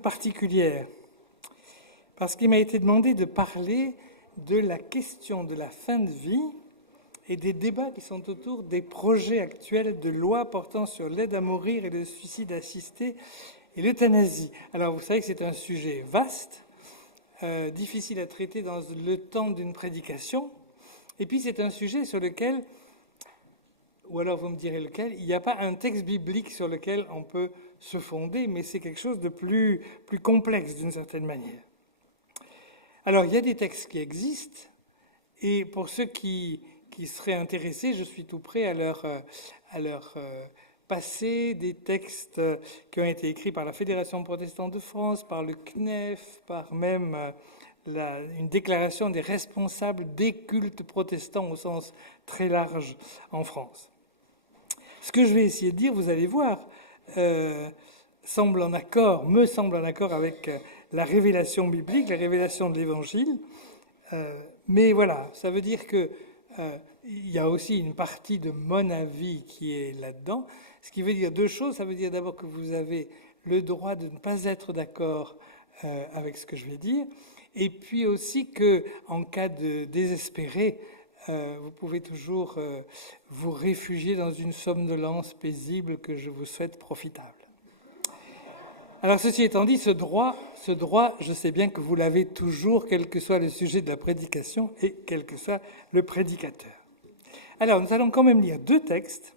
particulière, parce qu'il m'a été demandé de parler de la question de la fin de vie et des débats qui sont autour des projets actuels de loi portant sur l'aide à mourir et le suicide assisté et l'euthanasie. Alors vous savez que c'est un sujet vaste, difficile à traiter dans le temps d'une prédication, et puis c'est un sujet sur lequel, ou alors vous me direz lequel, il n'y a pas un texte biblique sur lequel on peut se fonder, mais c'est quelque chose de plus complexe d'une certaine manière. Alors il y a des textes qui existent, et pour ceux qui seraient intéressés, je suis tout prêt à leur passer des textes qui ont été écrits par la Fédération protestante de France, par le CNEF, par même une déclaration des responsables des cultes protestants au sens très large en France. Ce que je vais essayer de dire, vous allez voir, me semble en accord avec la révélation biblique, la révélation de l'Évangile. Mais voilà, ça veut dire que il y a aussi une partie de mon avis qui est là-dedans. Ce qui veut dire deux choses. Ça veut dire d'abord que vous avez le droit de ne pas être d'accord avec ce que je vais dire. Et puis aussi que, en cas de désespéré, vous pouvez toujours vous réfugier dans une somnolence paisible que je vous souhaite profitable. Alors, ceci étant dit, ce droit, je sais bien que vous l'avez toujours, quel que soit le sujet de la prédication et quel que soit le prédicateur. Alors, nous allons quand même lire deux textes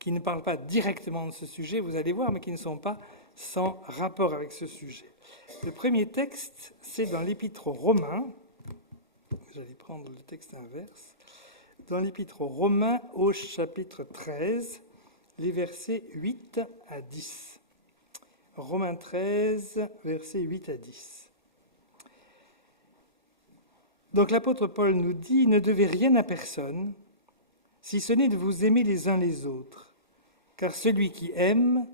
qui ne parlent pas directement de ce sujet, vous allez voir, mais qui ne sont pas sans rapport avec ce sujet. Le premier texte, c'est dans l'Épître aux Romains. J'allais prendre le texte inverse. Dans l'Épître aux Romains, au chapitre 13, les versets 8 à 10. Romains 13, versets 8 à 10. Donc l'apôtre Paul nous dit « Ne devez rien à personne, si ce n'est de vous aimer les uns les autres, car celui qui aime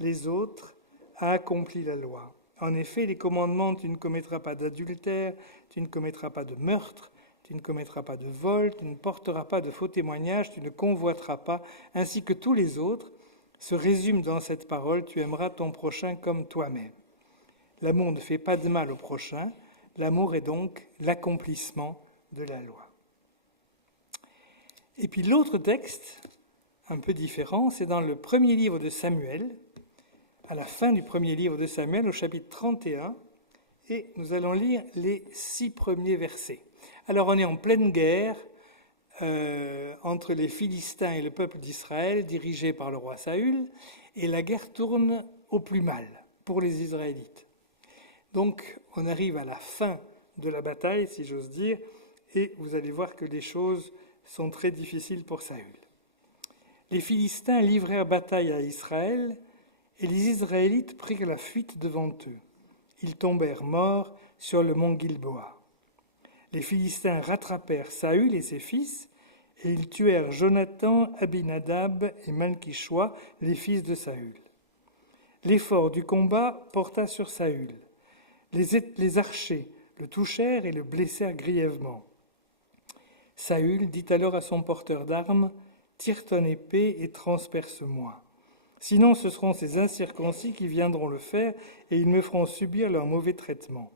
les autres a accompli la loi. En effet, les commandements, tu ne commettras pas d'adultère, tu ne commettras pas de meurtre, tu ne commettras pas de vol, tu ne porteras pas de faux témoignages, tu ne convoiteras pas, ainsi que tous les autres, se résume dans cette parole, tu aimeras ton prochain comme toi-même. L'amour ne fait pas de mal au prochain, l'amour est donc l'accomplissement de la loi. » Et puis l'autre texte, un peu différent, c'est dans le premier livre de Samuel, à la fin du premier livre de Samuel, au chapitre 31, et nous allons lire les 6 premiers versets. Alors on est en pleine guerre entre les Philistins et le peuple d'Israël, dirigé par le roi Saül, et la guerre tourne au plus mal pour les Israélites. Donc on arrive à la fin de la bataille, si j'ose dire, et vous allez voir que les choses sont très difficiles pour Saül. Les Philistins livrèrent bataille à Israël, et les Israélites prirent la fuite devant eux. Ils tombèrent morts sur le mont Gilboa. Les Philistins rattrapèrent Saül et ses fils, et ils tuèrent Jonathan, Abinadab et Malki-Choua, les fils de Saül. L'effort du combat porta sur Saül. Les archers le touchèrent et le blessèrent grièvement. Saül dit alors à son porteur d'armes, « Tire ton épée et transperce-moi. Sinon ce seront ces incirconcis qui viendront le faire, et ils me feront subir leur mauvais traitement. »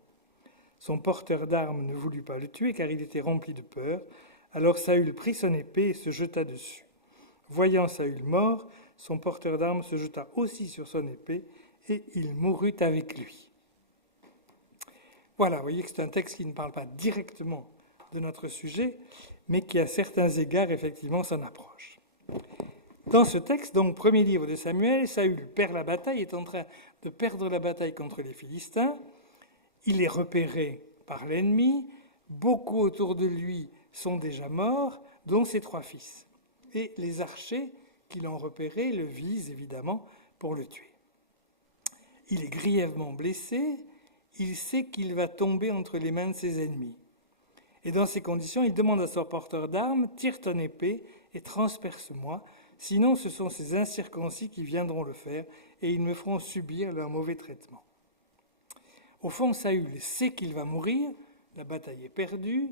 Son porteur d'armes ne voulut pas le tuer, car il était rempli de peur. Alors Saül prit son épée et se jeta dessus. Voyant Saül mort, son porteur d'armes se jeta aussi sur son épée, et il mourut avec lui. Voilà, vous voyez que c'est un texte qui ne parle pas directement de notre sujet, mais qui à certains égards, effectivement, s'en approche. Dans ce texte, donc, premier livre de Samuel, Saül perd la bataille, est en train de perdre la bataille contre les Philistins. Il est repéré par l'ennemi, beaucoup autour de lui sont déjà morts, dont ses 3 fils. Et les archers qui l'ont repéré le visent évidemment pour le tuer. Il est grièvement blessé, il sait qu'il va tomber entre les mains de ses ennemis. Et dans ces conditions, il demande à son porteur d'armes, « Tire ton épée et transperce-moi, sinon ce sont ces incirconcis qui viendront le faire, et ils me feront subir leur mauvais traitement. » Au fond, Saül sait qu'il va mourir, la bataille est perdue,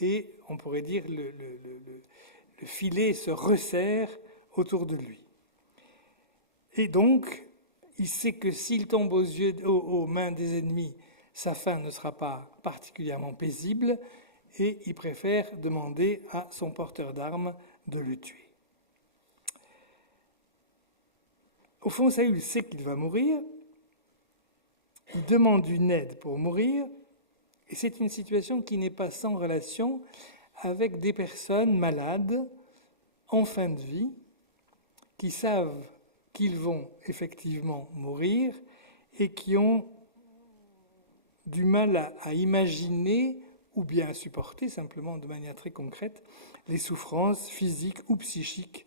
et on pourrait dire le filet se resserre autour de lui. Et donc, il sait que s'il tombe aux mains des ennemis, sa fin ne sera pas particulièrement paisible, et il préfère demander à son porteur d'armes de le tuer. Au fond, Saül sait qu'il va mourir, il demande une aide pour mourir, et c'est une situation qui n'est pas sans relation avec des personnes malades, en fin de vie, qui savent qu'ils vont effectivement mourir et qui ont du mal à imaginer ou bien à supporter, simplement de manière très concrète, les souffrances physiques ou psychiques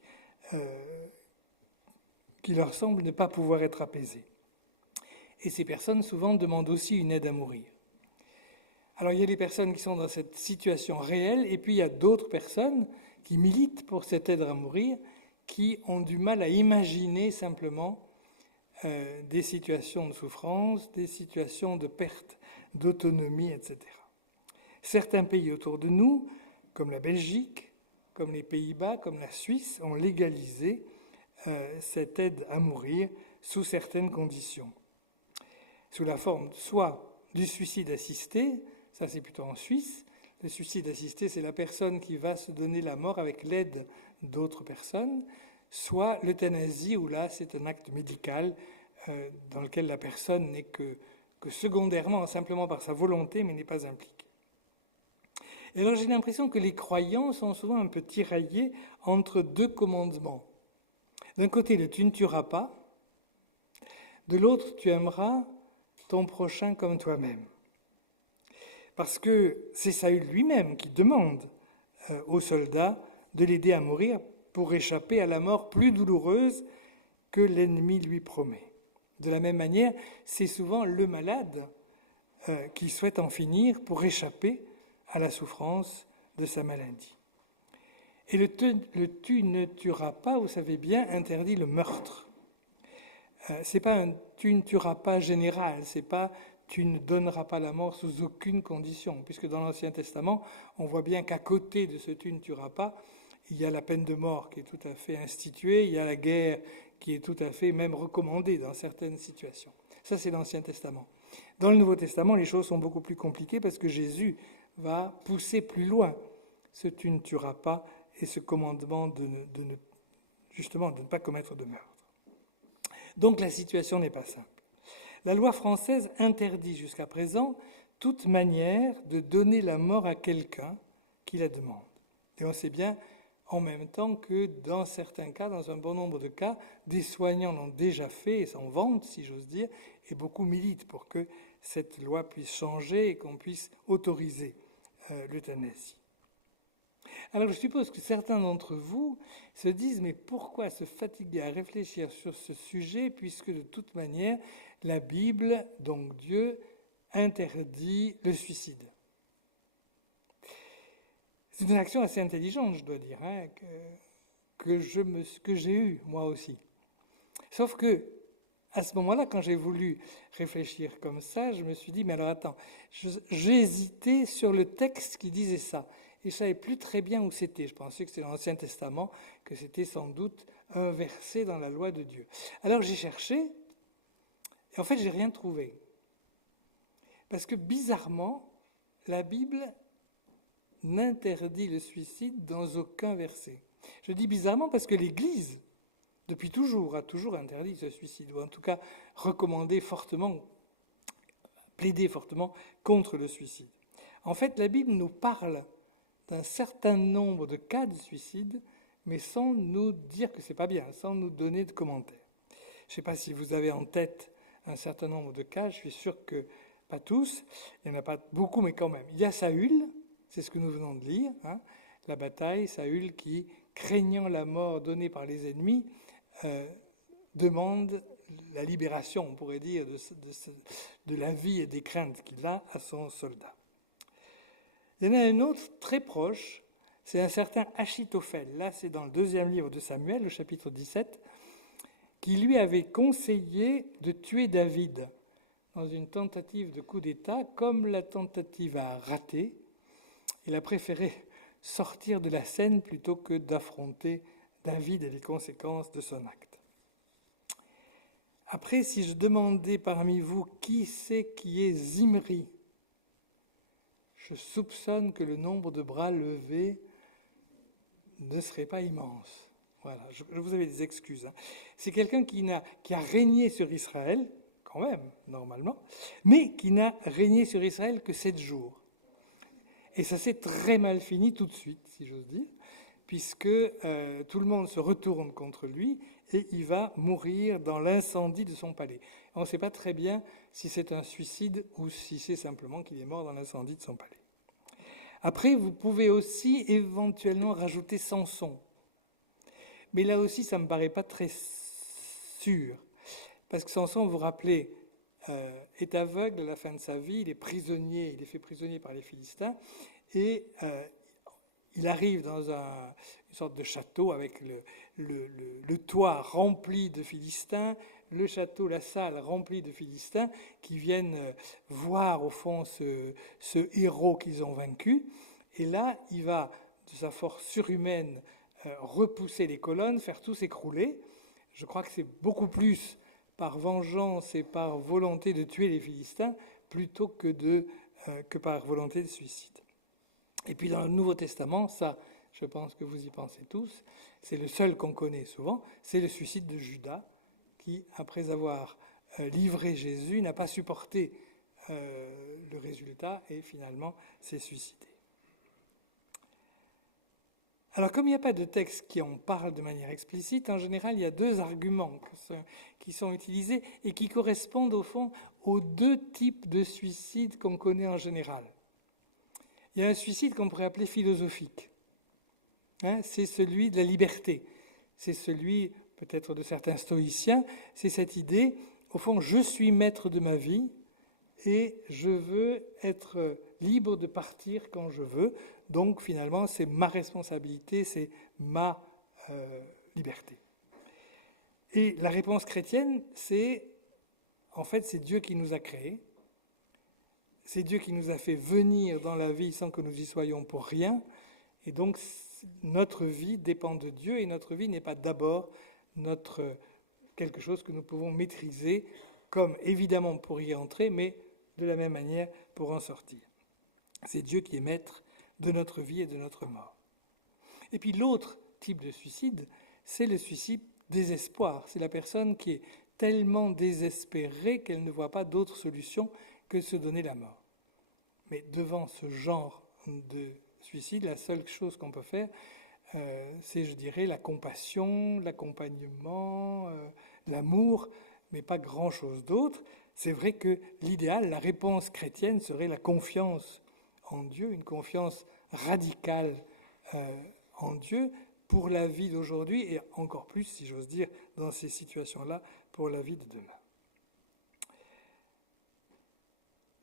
qui leur semblent ne pas pouvoir être apaisées. Et ces personnes, souvent, demandent aussi une aide à mourir. Alors, il y a des personnes qui sont dans cette situation réelle, et puis il y a d'autres personnes qui militent pour cette aide à mourir, qui ont du mal à imaginer simplement des situations de souffrance, des situations de perte d'autonomie, etc. Certains pays autour de nous, comme la Belgique, comme les Pays-Bas, comme la Suisse, ont légalisé cette aide à mourir sous certaines conditions. Sous la forme soit du suicide assisté, ça c'est plutôt en Suisse. Le suicide assisté, c'est la personne qui va se donner la mort avec l'aide d'autres personnes, soit l'euthanasie, où là c'est un acte médical dans lequel la personne n'est que secondairement, simplement par sa volonté, mais n'est pas impliquée. Et alors j'ai l'impression que les croyants sont souvent un peu tiraillés entre deux commandements. D'un côté, le tu ne tueras pas, de l'autre, tu aimeras ton prochain comme toi-même. Parce que c'est Saül lui-même qui demande aux soldats de l'aider à mourir pour échapper à la mort plus douloureuse que l'ennemi lui promet. De la même manière, c'est souvent le malade qui souhaite en finir pour échapper à la souffrance de sa maladie. Et le tu ne tueras pas, vous savez bien, interdit le meurtre. C'est pas un tu ne tueras pas général, c'est pas tu ne donneras pas la mort sous aucune condition, puisque dans l'Ancien Testament, on voit bien qu'à côté de ce tu ne tueras pas, il y a la peine de mort qui est tout à fait instituée, il y a la guerre qui est tout à fait même recommandée dans certaines situations. Ça, c'est l'Ancien Testament. Dans le Nouveau Testament, les choses sont beaucoup plus compliquées parce que Jésus va pousser plus loin ce tu ne tueras pas et ce commandement de ne pas commettre de meurtre. Donc la situation n'est pas simple. La loi française interdit jusqu'à présent toute manière de donner la mort à quelqu'un qui la demande. Et on sait bien en même temps que dans certains cas, dans un bon nombre de cas, des soignants l'ont déjà fait et s'en vantent, si j'ose dire, et beaucoup militent pour que cette loi puisse changer et qu'on puisse autoriser l'euthanasie. Alors je suppose que certains d'entre vous se disent « mais pourquoi se fatiguer à réfléchir sur ce sujet puisque de toute manière la Bible, donc Dieu, interdit le suicide ?» C'est une action assez intelligente, je dois dire, que j'ai eue moi aussi. Sauf que à ce moment-là, quand j'ai voulu réfléchir comme ça, je me suis dit « mais alors attends, j'ai hésité sur le texte qui disait ça ». Et je ne savais plus très bien où c'était. Je pensais que c'était dans l'Ancien Testament, que c'était sans doute un verset dans la loi de Dieu. Alors j'ai cherché, et en fait, je n'ai rien trouvé. Parce que bizarrement, la Bible n'interdit le suicide dans aucun verset. Je dis bizarrement parce que l'Église, depuis toujours, a toujours interdit ce suicide, ou en tout cas recommandé fortement, plaidé fortement contre le suicide. En fait, la Bible nous parle d'un certain nombre de cas de suicide, mais sans nous dire que c'est pas bien, sans nous donner de commentaires. Je ne sais pas si vous avez en tête un certain nombre de cas, je suis sûr que pas tous, il n'y en a pas beaucoup, mais quand même. Il y a Saül, c'est ce que nous venons de lire, la bataille, Saül qui, craignant la mort donnée par les ennemis, demande la libération, on pourrait dire, de la vie et des craintes qu'il a à son soldat. Il y en a un autre très proche, c'est un certain Achitophel. Là, c'est dans le 2e livre de Samuel, le chapitre 17, qui lui avait conseillé de tuer David dans une tentative de coup d'État. Comme la tentative a raté, il a préféré sortir de la scène plutôt que d'affronter David et les conséquences de son acte. Après, si je demandais parmi vous qui c'est qui est Zimri, je soupçonne que le nombre de bras levés ne serait pas immense. Voilà, je vous avais des excuses. C'est quelqu'un qui a régné sur Israël, quand même, normalement, mais qui n'a régné sur Israël que 7 jours. Et ça s'est très mal fini tout de suite, si j'ose dire, puisque tout le monde se retourne contre lui et il va mourir dans l'incendie de son palais. On ne sait pas très bien si c'est un suicide ou si c'est simplement qu'il est mort dans l'incendie de son palais. Après, vous pouvez aussi éventuellement rajouter Samson. Mais là aussi, ça ne me paraît pas très sûr. Parce que Samson, vous vous rappelez, est aveugle à la fin de sa vie, il est prisonnier, il est fait prisonnier par les Philistins, et il arrive dans une sorte de château avec le toit rempli de Philistins, le château, la salle remplie de Philistins qui viennent voir au fond ce héros qu'ils ont vaincu. Et là, il va, de sa force surhumaine, repousser les colonnes, faire tout s'écrouler. Je crois que c'est beaucoup plus par vengeance et par volonté de tuer les Philistins plutôt que par volonté de suicide. Et puis dans le Nouveau Testament, ça, je pense que vous y pensez tous, c'est le seul qu'on connaît souvent, c'est le suicide de Judas, qui, après avoir livré Jésus, n'a pas supporté le résultat et finalement s'est suicidé. Alors, comme il n'y a pas de texte qui en parle de manière explicite, en général, il y a 2 arguments qui sont utilisés et qui correspondent au fond aux 2 types de suicides qu'on connaît en général. Il y a un suicide qu'on pourrait appeler philosophique. C'est celui de la liberté. C'est celui, peut-être de certains stoïciens, c'est cette idée, au fond, je suis maître de ma vie et je veux être libre de partir quand je veux. Donc, finalement, c'est ma responsabilité, c'est ma liberté. Et la réponse chrétienne, c'est Dieu qui nous a créés. C'est Dieu qui nous a fait venir dans la vie sans que nous y soyons pour rien. Et donc, notre vie dépend de Dieu et notre vie n'est pas d'abord quelque chose que nous pouvons maîtriser, comme évidemment pour y entrer, mais de la même manière pour en sortir. C'est Dieu qui est maître de notre vie et de notre mort. Et puis l'autre type de suicide, c'est le suicide désespoir. C'est la personne qui est tellement désespérée qu'elle ne voit pas d'autre solution que se donner la mort. Mais devant ce genre de suicide, la seule chose qu'on peut faire, c'est, je dirais, la compassion, l'accompagnement, l'amour, mais pas grand-chose d'autre. C'est vrai que l'idéal, la réponse chrétienne serait la confiance en Dieu, une confiance radicale en Dieu pour la vie d'aujourd'hui et encore plus, si j'ose dire, dans ces situations-là, pour la vie de demain.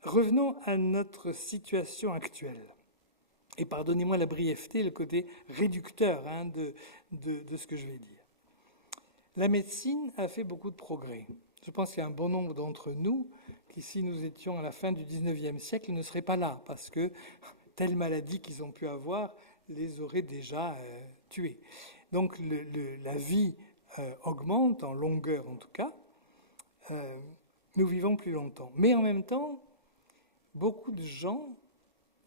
Revenons à notre situation actuelle. Et pardonnez-moi la brièveté, le côté réducteur de ce que je vais dire. La médecine a fait beaucoup de progrès. Je pense qu'il y a un bon nombre d'entre nous qui, si nous étions à la fin du XIXe siècle, ne seraient pas là, parce que telles maladies qu'ils ont pu avoir les auraient déjà tués. Donc la vie augmente, en longueur en tout cas. Nous vivons plus longtemps. Mais en même temps, beaucoup de gens,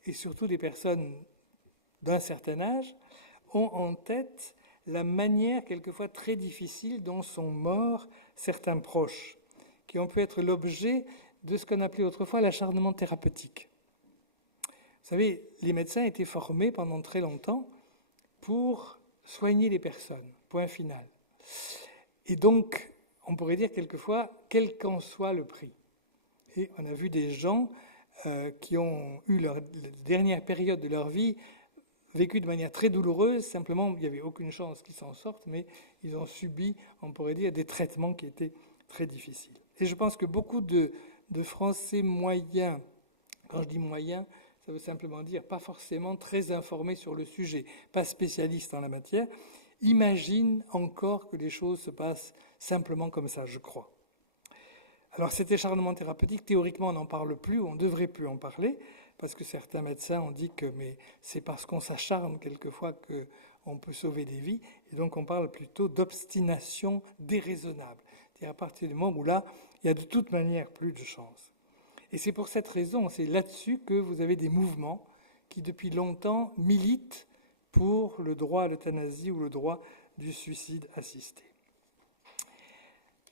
et surtout des personnes d'un certain âge, ont en tête la manière quelquefois très difficile dont sont morts certains proches, qui ont pu être l'objet de ce qu'on appelait autrefois l'acharnement thérapeutique. Vous savez, les médecins étaient formés pendant très longtemps pour soigner les personnes, point final. Et donc, on pourrait dire quelquefois, quel qu'en soit le prix. Et on a vu des gens qui ont eu la dernière période de leur vie vécue de manière très douloureuse, simplement il n'y avait aucune chance qu'ils s'en sortent, mais ils ont subi, on pourrait dire, des traitements qui étaient très difficiles. Et je pense que beaucoup de Français moyens, quand je dis moyens, ça veut simplement dire pas forcément très informés sur le sujet, pas spécialistes en la matière, imaginent encore que les choses se passent simplement comme ça, je crois. Alors cet acharnement thérapeutique, théoriquement, on n'en parle plus, on ne devrait plus en parler, parce que certains médecins ont dit que mais c'est parce qu'on s'acharne quelquefois qu'on peut sauver des vies, et donc on parle plutôt d'obstination déraisonnable. C'est-à-dire à partir du moment où là, il y a de toute manière plus de chance. Et c'est pour cette raison, c'est là-dessus que vous avez des mouvements qui depuis longtemps militent pour le droit à l'euthanasie ou le droit du suicide assisté.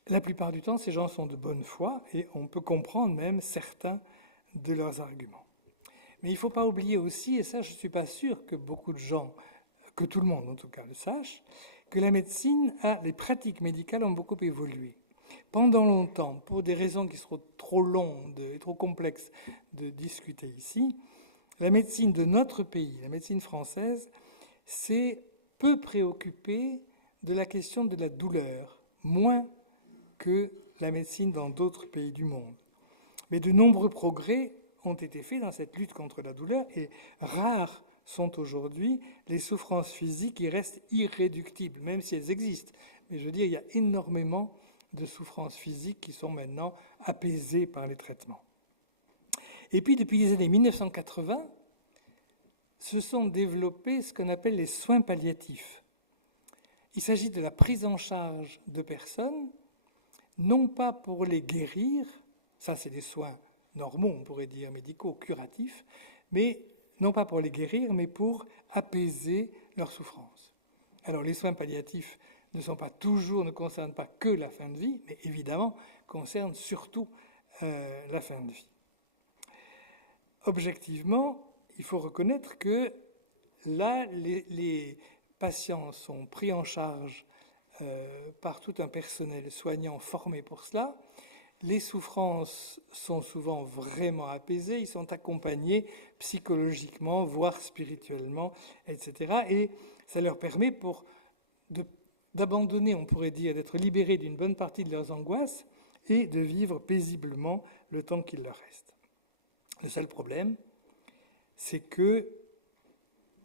La plupart du temps, ces gens sont de bonne foi et on peut comprendre même certains de leurs arguments. Mais il ne faut pas oublier aussi, et ça je ne suis pas sûr que beaucoup de gens, que tout le monde en tout cas le sache, que la médecine, les pratiques médicales ont beaucoup évolué. Pendant longtemps, pour des raisons qui seront trop longues et trop complexes de discuter ici, la médecine de notre pays, la médecine française, s'est peu préoccupée de la question de la douleur, moins que la médecine dans d'autres pays du monde. Mais de nombreux progrès ont été faits dans cette lutte contre la douleur et rares sont aujourd'hui les souffrances physiques qui restent irréductibles, même si elles existent. Mais je veux dire, il y a énormément de souffrances physiques qui sont maintenant apaisées par les traitements. Et puis, depuis les années 1980, se sont développés ce qu'on appelle les soins palliatifs. Il s'agit de la prise en charge de personnes, non pas pour les guérir, ça c'est des soins normaux, on pourrait dire médicaux, curatifs, mais non pas pour les guérir, mais pour apaiser leur souffrance. Alors les soins palliatifs ne concernent pas que la fin de vie, mais évidemment concernent surtout la fin de vie. Objectivement, il faut reconnaître que là, les patients sont pris en charge par tout un personnel soignant formé pour cela. Les souffrances sont souvent vraiment apaisées, ils sont accompagnés psychologiquement, voire spirituellement, etc. Et ça leur permet d'abandonner, on pourrait dire, d'être libérés d'une bonne partie de leurs angoisses et de vivre paisiblement le temps qu'il leur reste. Le seul problème, c'est que,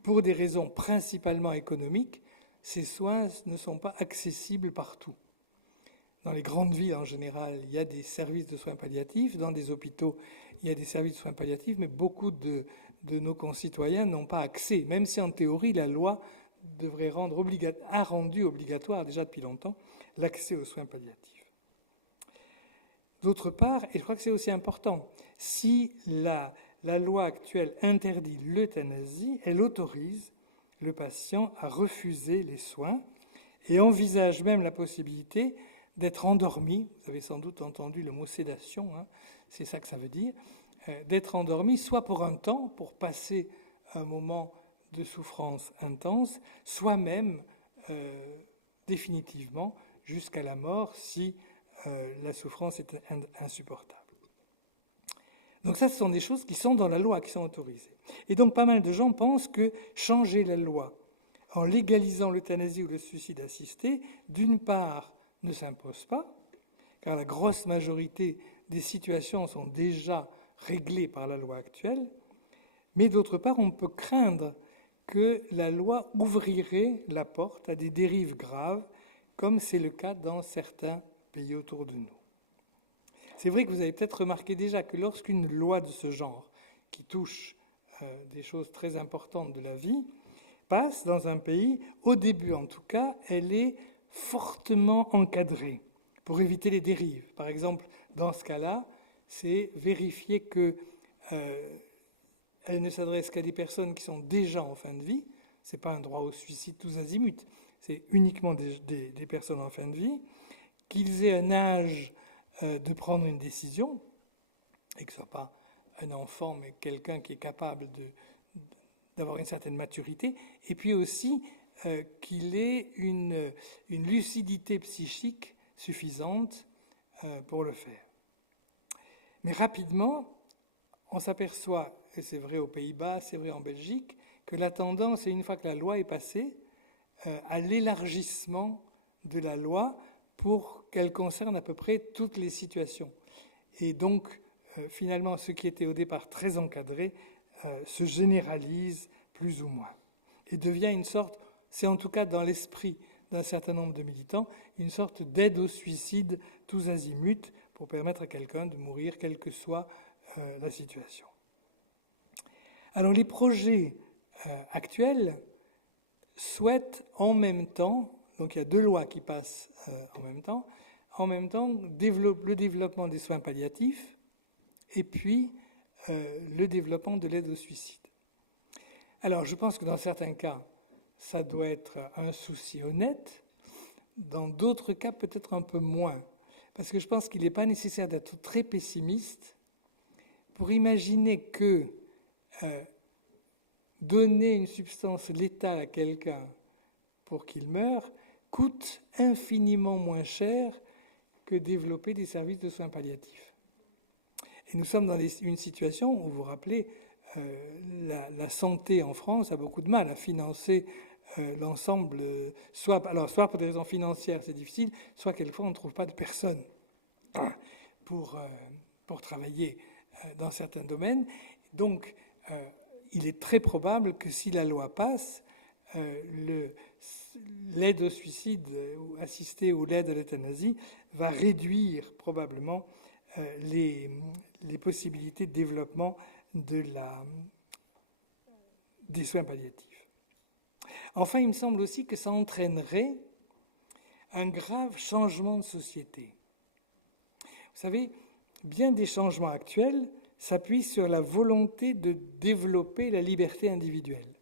pour des raisons principalement économiques, ces soins ne sont pas accessibles partout. Dans les grandes villes, en général, il y a des services de soins palliatifs. Dans des hôpitaux, il y a des services de soins palliatifs, mais beaucoup de nos concitoyens n'ont pas accès, même si en théorie, la loi a rendu obligatoire, déjà depuis longtemps, l'accès aux soins palliatifs. D'autre part, et je crois que c'est aussi important, si la loi actuelle interdit l'euthanasie, elle autorise le patient à refuser les soins et envisage même la possibilité d'être endormi. Vous avez sans doute entendu le mot sédation, c'est ça que ça veut dire, d'être endormi soit pour un temps, pour passer un moment de souffrance intense, soit même définitivement jusqu'à la mort si la souffrance est insupportable. Donc ça, ce sont des choses qui sont dans la loi, qui sont autorisées. Et donc pas mal de gens pensent que changer la loi en légalisant l'euthanasie ou le suicide assisté, d'une part, ne s'impose pas, car la grosse majorité des situations sont déjà réglées par la loi actuelle, mais d'autre part, on peut craindre que la loi ouvrirait la porte à des dérives graves, comme c'est le cas dans certains pays autour de nous. C'est vrai que vous avez peut-être remarqué déjà que lorsqu'une loi de ce genre, qui touche des choses très importantes de la vie, passe dans un pays, au début en tout cas, elle est fortement encadrée pour éviter les dérives. Par exemple, dans ce cas-là, c'est vérifier que elle ne s'adresse qu'à des personnes qui sont déjà en fin de vie. Ce n'est pas un droit au suicide tous azimuts, c'est uniquement des personnes en fin de vie, qu'ils aient un âge de prendre une décision, et que ce ne soit pas un enfant, mais quelqu'un qui est capable d'avoir une certaine maturité, et puis aussi qu'il ait une lucidité psychique suffisante pour le faire. Mais rapidement, on s'aperçoit, et c'est vrai aux Pays-Bas, c'est vrai en Belgique, que la tendance est, une fois que la loi est passée, à l'élargissement de la loi pour qu'elle concerne à peu près toutes les situations. Et donc, finalement, ce qui était au départ très encadré se généralise plus ou moins. Et devient une sorte, c'est en tout cas dans l'esprit d'un certain nombre de militants, une sorte d'aide au suicide tous azimuts pour permettre à quelqu'un de mourir, quelle que soit la situation. Alors les projets actuels souhaitent en même temps, donc il y a deux lois qui passent en même temps, en même temps le développement des soins palliatifs et puis le développement de l'aide au suicide. Alors, je pense que dans certains cas, ça doit être un souci honnête. Dans d'autres cas, peut-être un peu moins. Parce que je pense qu'il n'est pas nécessaire d'être très pessimiste pour imaginer que donner une substance létale à quelqu'un pour qu'il meure coûte infiniment moins cher que développer des services de soins palliatifs. Et nous sommes dans une situation où, vous vous rappelez, la santé en France a beaucoup de mal à financer l'ensemble, soit pour des raisons financières, c'est difficile, soit quelquefois on ne trouve pas de personnes pour travailler dans certains domaines. Donc, il est très probable que si la loi passe, l'aide au suicide assisté ou l'aide à l'euthanasie va réduire probablement les possibilités de développement des soins palliatifs. Enfin, il me semble aussi que ça entraînerait un grave changement de société. Vous savez, bien des changements actuels s'appuient sur la volonté de développer la liberté individuelle.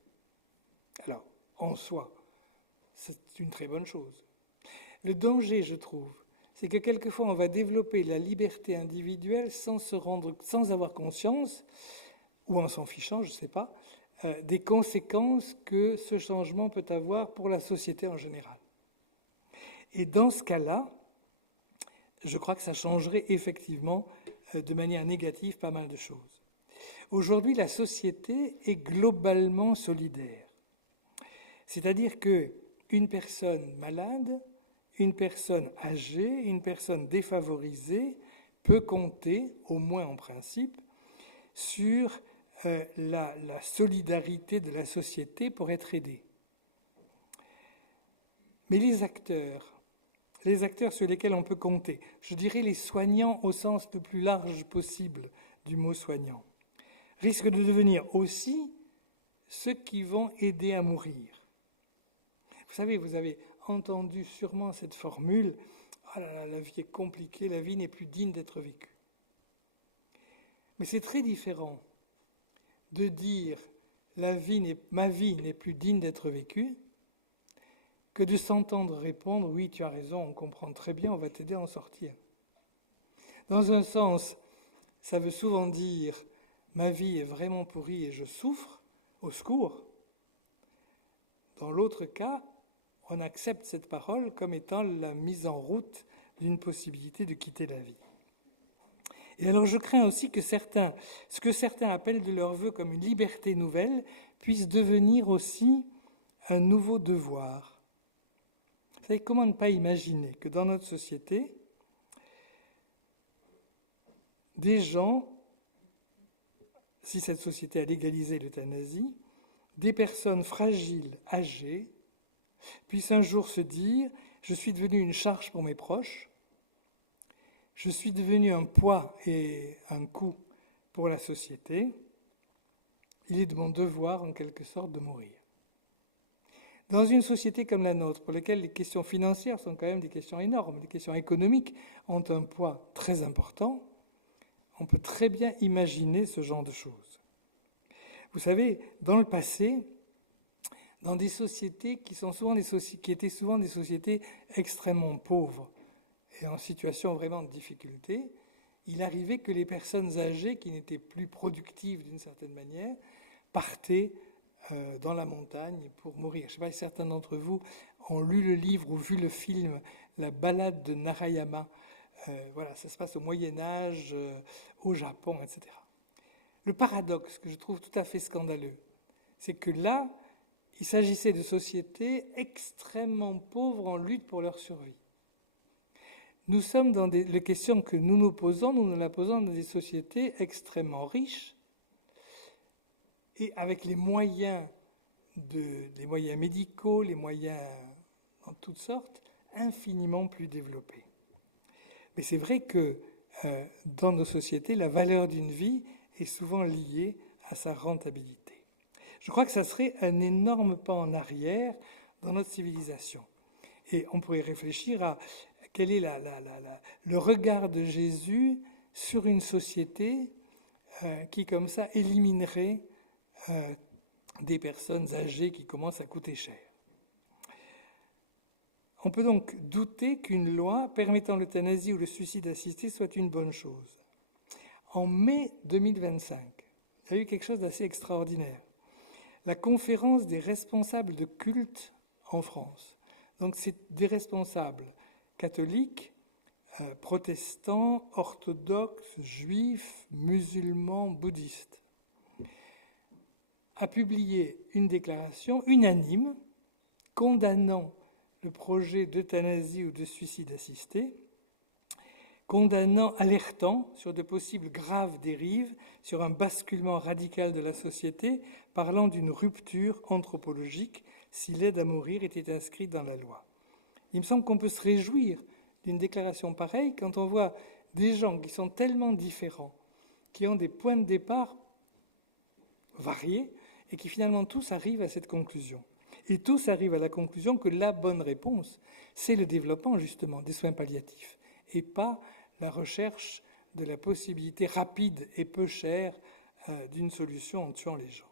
Alors, en soi, c'est une très bonne chose. Le danger, je trouve, c'est que quelquefois on va développer la liberté individuelle sans avoir conscience, ou en s'en fichant, je ne sais pas, des conséquences que ce changement peut avoir pour la société en général. Et dans ce cas-là, je crois que ça changerait effectivement de manière négative pas mal de choses. Aujourd'hui, la société est globalement solidaire. C'est-à-dire qu'une personne malade, une personne âgée, une personne défavorisée peut compter, au moins en principe, sur la solidarité de la société pour être aidée. Mais les acteurs sur lesquels on peut compter, je dirais les soignants au sens le plus large possible du mot soignant, risquent de devenir aussi ceux qui vont aider à mourir. Vous savez, vous avez entendu sûrement cette formule « Ah là là, la vie est compliquée, la vie n'est plus digne d'être vécue ». Mais c'est très différent de dire « ma vie n'est plus digne d'être vécue » que de s'entendre répondre « oui, tu as raison, on comprend très bien, on va t'aider à en sortir ». Dans un sens, ça veut souvent dire « ma vie est vraiment pourrie et je souffre, au secours ». Dans l'autre cas, on accepte cette parole comme étant la mise en route d'une possibilité de quitter la vie. Et alors je crains aussi que ce que certains appellent de leur vœu comme une liberté nouvelle puisse devenir aussi un nouveau devoir. Vous savez, comment ne pas imaginer que dans notre société, des gens, si cette société a légalisé l'euthanasie, des personnes fragiles, âgées, puissent un jour se dire « je suis devenu une charge pour mes proches, je suis devenu un poids et un coût pour la société, il est de mon devoir en quelque sorte de mourir ». Dans une société comme la nôtre, pour laquelle les questions financières sont quand même des questions énormes, les questions économiques ont un poids très important, on peut très bien imaginer ce genre de choses. Vous savez, dans le passé, dans des sociétés qui étaient souvent des sociétés extrêmement pauvres et en situation vraiment de difficulté, il arrivait que les personnes âgées qui n'étaient plus productives d'une certaine manière partaient dans la montagne pour mourir. Je ne sais pas si certains d'entre vous ont lu le livre ou vu le film La balade de Narayama. Voilà, ça se passe au Moyen-Âge, au Japon, etc. Le paradoxe que je trouve tout à fait scandaleux, c'est que là, il s'agissait de sociétés extrêmement pauvres en lutte pour leur survie. Nous sommes dans les questions que nous nous la posons dans des sociétés extrêmement riches et avec les moyens médicaux, les moyens en toutes sortes, infiniment plus développés. Mais c'est vrai que dans nos sociétés, la valeur d'une vie est souvent liée à sa rentabilité. Je crois que ça serait un énorme pas en arrière dans notre civilisation. Et on pourrait réfléchir à Quel est le regard de Jésus sur une société qui, comme ça, éliminerait des personnes âgées qui commencent à coûter cher? On peut donc douter qu'une loi permettant l'euthanasie ou le suicide assisté soit une bonne chose. En mai 2025, il y a eu quelque chose d'assez extraordinaire. La conférence des responsables de culte en France. Donc c'est des responsables catholiques, protestants, orthodoxes, juifs, musulmans, bouddhistes, a publié une déclaration unanime condamnant le projet d'euthanasie ou de suicide assisté, alertant sur de possibles graves dérives, sur un basculement radical de la société, parlant d'une rupture anthropologique si l'aide à mourir était inscrite dans la loi. Il me semble qu'on peut se réjouir d'une déclaration pareille quand on voit des gens qui sont tellement différents, qui ont des points de départ variés, et qui finalement tous arrivent à cette conclusion. Et tous arrivent à la conclusion que la bonne réponse, c'est le développement justement des soins palliatifs, et pas la recherche de la possibilité rapide et peu chère d'une solution en tuant les gens.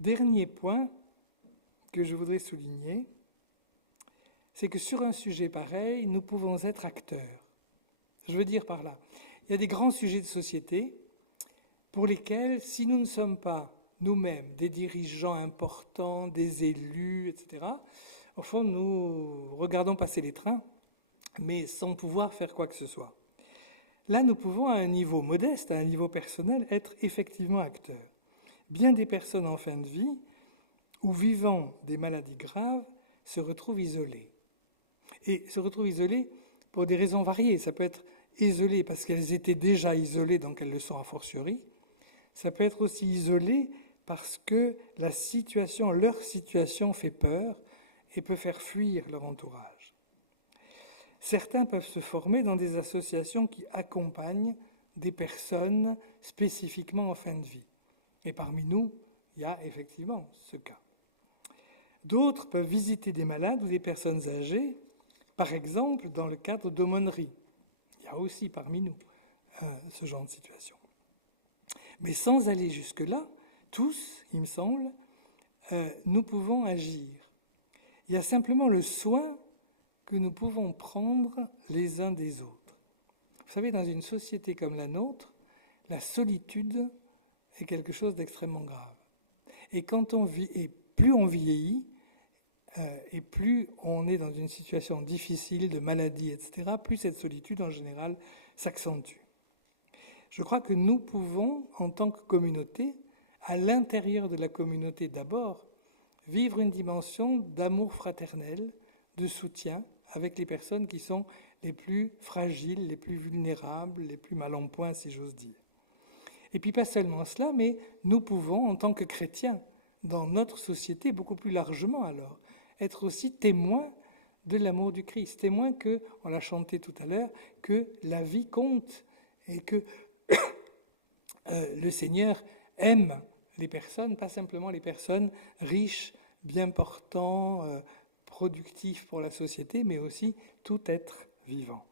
Dernier point que je voudrais souligner, c'est que sur un sujet pareil, nous pouvons être acteurs. Je veux dire par là, il y a des grands sujets de société pour lesquels, si nous ne sommes pas nous-mêmes des dirigeants importants, des élus, etc., au fond, nous regardons passer les trains, mais sans pouvoir faire quoi que ce soit. Là, nous pouvons, à un niveau modeste, à un niveau personnel, être effectivement acteurs. Bien des personnes en fin de vie, ou vivant des maladies graves, se retrouvent isolées. Et se retrouvent isolées pour des raisons variées. Ça peut être isolées parce qu'elles étaient déjà isolées, donc elles le sont a fortiori. Ça peut être aussi isolé parce que leur situation fait peur et peut faire fuir leur entourage. Certains peuvent se former dans des associations qui accompagnent des personnes spécifiquement en fin de vie. Et parmi nous, il y a effectivement ce cas. D'autres peuvent visiter des malades ou des personnes âgées, par exemple dans le cadre d'aumônerie. Il y a aussi parmi nous ce genre de situation. Mais sans aller jusque-là, tous, il me semble, nous pouvons agir. Il y a simplement le soin que nous pouvons prendre les uns des autres. Vous savez, dans une société comme la nôtre, la solitude est quelque chose d'extrêmement grave. Et quand on vit, et plus on vieillit, et plus on est dans une situation difficile de maladie, etc., plus cette solitude en général s'accentue. Je crois que nous pouvons, en tant que communauté, à l'intérieur de la communauté d'abord, vivre une dimension d'amour fraternel, de soutien avec les personnes qui sont les plus fragiles, les plus vulnérables, les plus mal en point, si j'ose dire. Et puis pas seulement cela, mais nous pouvons, en tant que chrétiens, dans notre société, beaucoup plus largement alors, être aussi témoins de l'amour du Christ, témoins que, on l'a chanté tout à l'heure, que la vie compte et que le Seigneur aime les personnes, pas simplement les personnes riches, bien portants, productifs pour la société, mais aussi tout être vivant.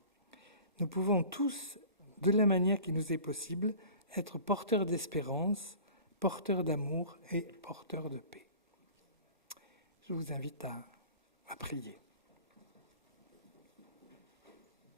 Nous pouvons tous, de la manière qui nous est possible, être porteurs d'espérance, porteurs d'amour et porteurs de paix. Je vous invite à prier.